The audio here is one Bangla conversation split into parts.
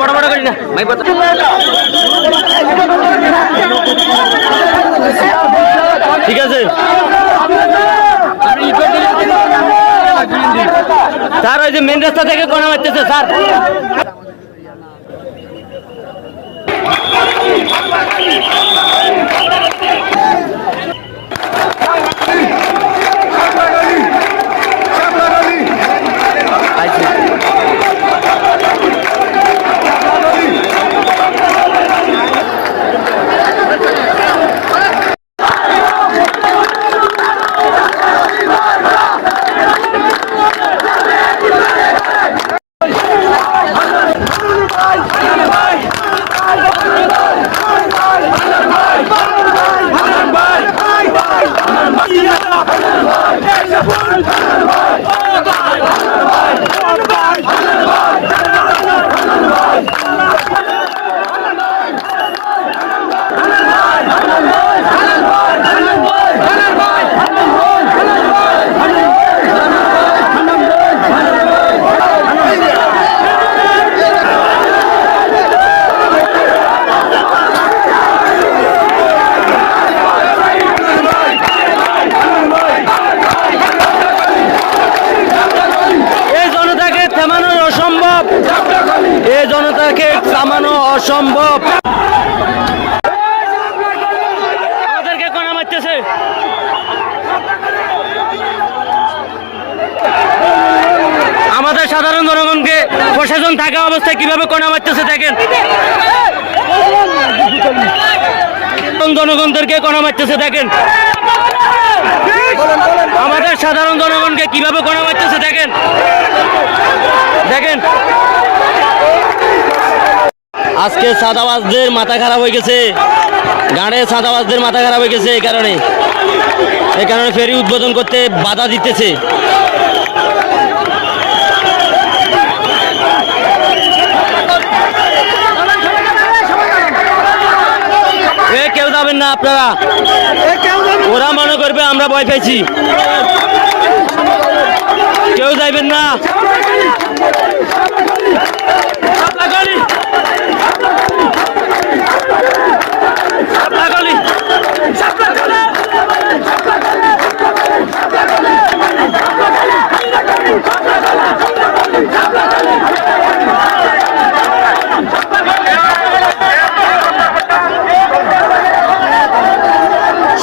বড় বড় করি না ভাই, ঠিক আছে স্যার। ওই যে মেন রাস্তা থেকে কোনা মারতেছে স্যার। এই জনতাকে থামানো অসম্ভব। আমাদেরকে কোনা মারতেছে। আমাদের সাধারণ জনগণকে প্রশাসন থাকা অবস্থায় কিভাবে কোনা মারতেছে দেখেন। জনগণদেরকে কোনা মারতেছে দেখেন। আমাদের সাধারণ জনগণকে কিভাবে কোনা মারতেছে দেখেন দেখেন। আজকে চাঁদাবাজদের মাথা খারাপ হয়ে গেছে, গাড়ে চাঁদাবাজদের মাথা খারাপ হয়ে গেছে। এই কারণে ফেরি উদ্বোধন করতে বাধা দিতেছে। কেউ যাবেন না আপনারা, ওরা মনে করবে আমরা ভয় পাইছি। কেউ যাইবেন না।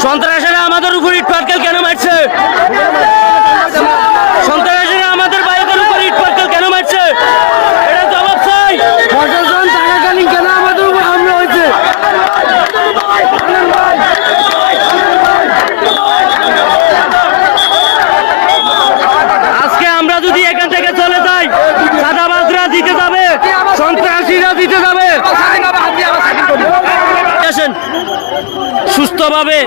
সন্ত্রাসীরা আমাদের উপর ইট পাটকেল কেন মারছে? সন্ত্রাসীরা আমাদের বাইরের উপর ইট পাটকেল কেন মারছে? এটা জবাব চাই। প্রশাসন থাকাকালীন কেন আমাদের উপর হামলা হয়েছে? আজকে আমরা যদি এখান থেকে চলে যাই, চাঁদাবাজরা দিতে যাবে, সন্ত্রাসীরা দিতে যাবে। সুস্থভাবে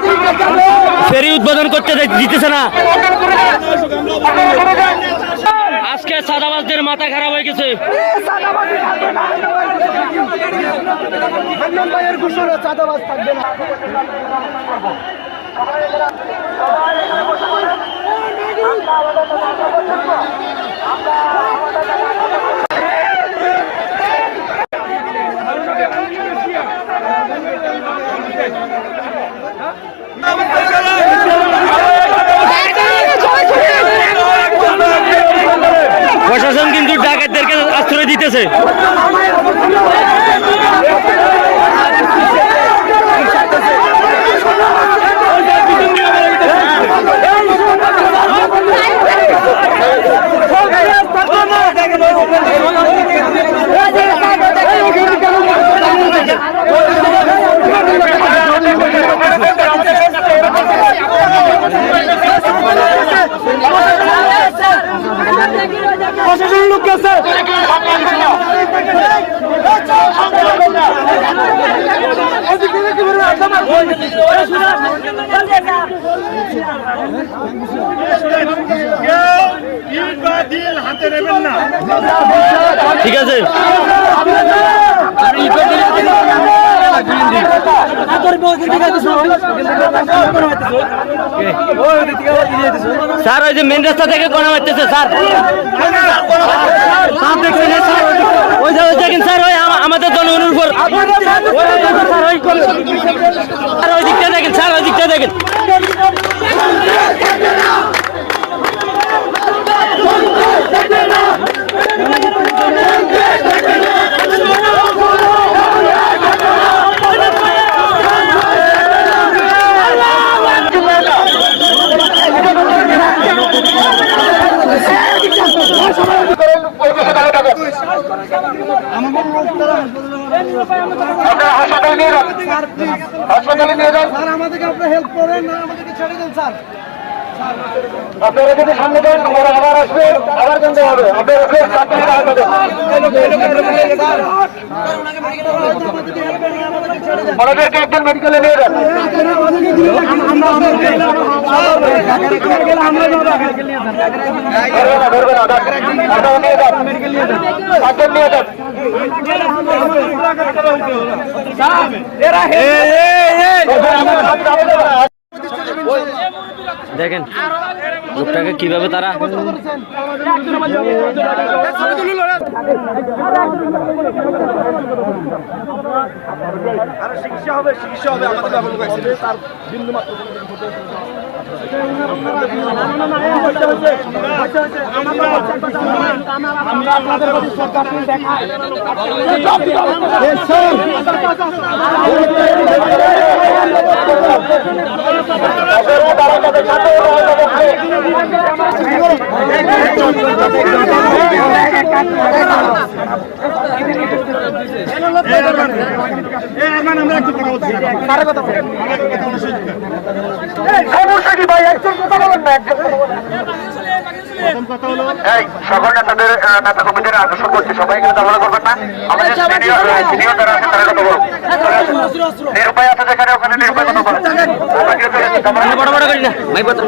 ফেরি উদ্বোধন করতে দিতেছে না। আজকে চাঁদাবাজদের মাথা খারাপ হয়ে গেছে। প্রশাসন কিন্তু ডাকাতদেরকে আশ্রয় দিতেছে। প্রশাসন লোক আছে। ঠিক আছে, স্যার ওই যে মেন রাস্তা থেকে কোনা মারতেছে স্যার। ওই ওই দিকটা দেখেন স্যার, ওই দিকটা দেখেন। হাসপাতালে নিয়ে যান স্যার, আমাদেরকে আপনি হেল্প করেন না, আমাদেরকে ছেড়ে দেন স্যার। আপনারা যদি সামনে দেন ওরা আবার আসবে, আবার জানতে হবে। আপনারা ওনাদেরকে একজন মেডিকেলে নিয়ে যান। দেখেন লোকটাকে কিভাবে তারা চিকিৎসা হবে, চিকিৎসা হবে। আমাদের তার বিন্দু মাত্র সমস্যা কি ভাই? একজন কথা বলেন না। সকল নেতাদের নেতা কমিটির আকর্ষণ করছি, সবাই কিন্তু তাহলে করবেন না। আমাদের সিনিয়র যারা আছেন তারা কথা বলুন। নিরুপায় আছে যেখানে, ওখানে নিরুপায় কথা বলেন। বড় বড় করি না ভাই বড়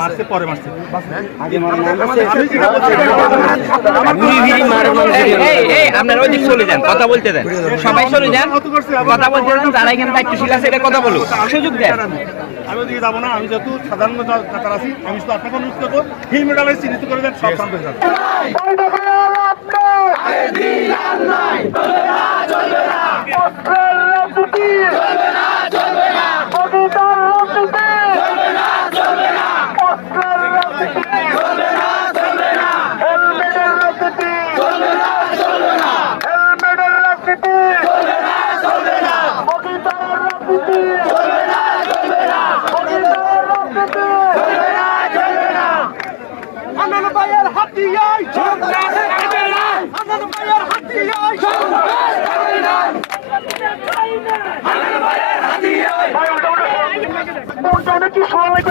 মারছে পরে মারছে আপনারা ওই দিক চলে যান, কথা বলতে দেন, সবাই চলে যান, কথা বলতে দেন। যারা এখানে দায়িত্বশীল আছে এটা কথা বলুক, সুযোগ দেন। আমি ওদিকে যাবো না, আমি যেহেতু সাধারণ নেতার আছি, আমি শুধু আপনাকে অনুরোধ করবো হেলমেট আলাই চিহ্নিত করে দেন, সব শান্ত হয়ে যাবে। অনেক কি সময়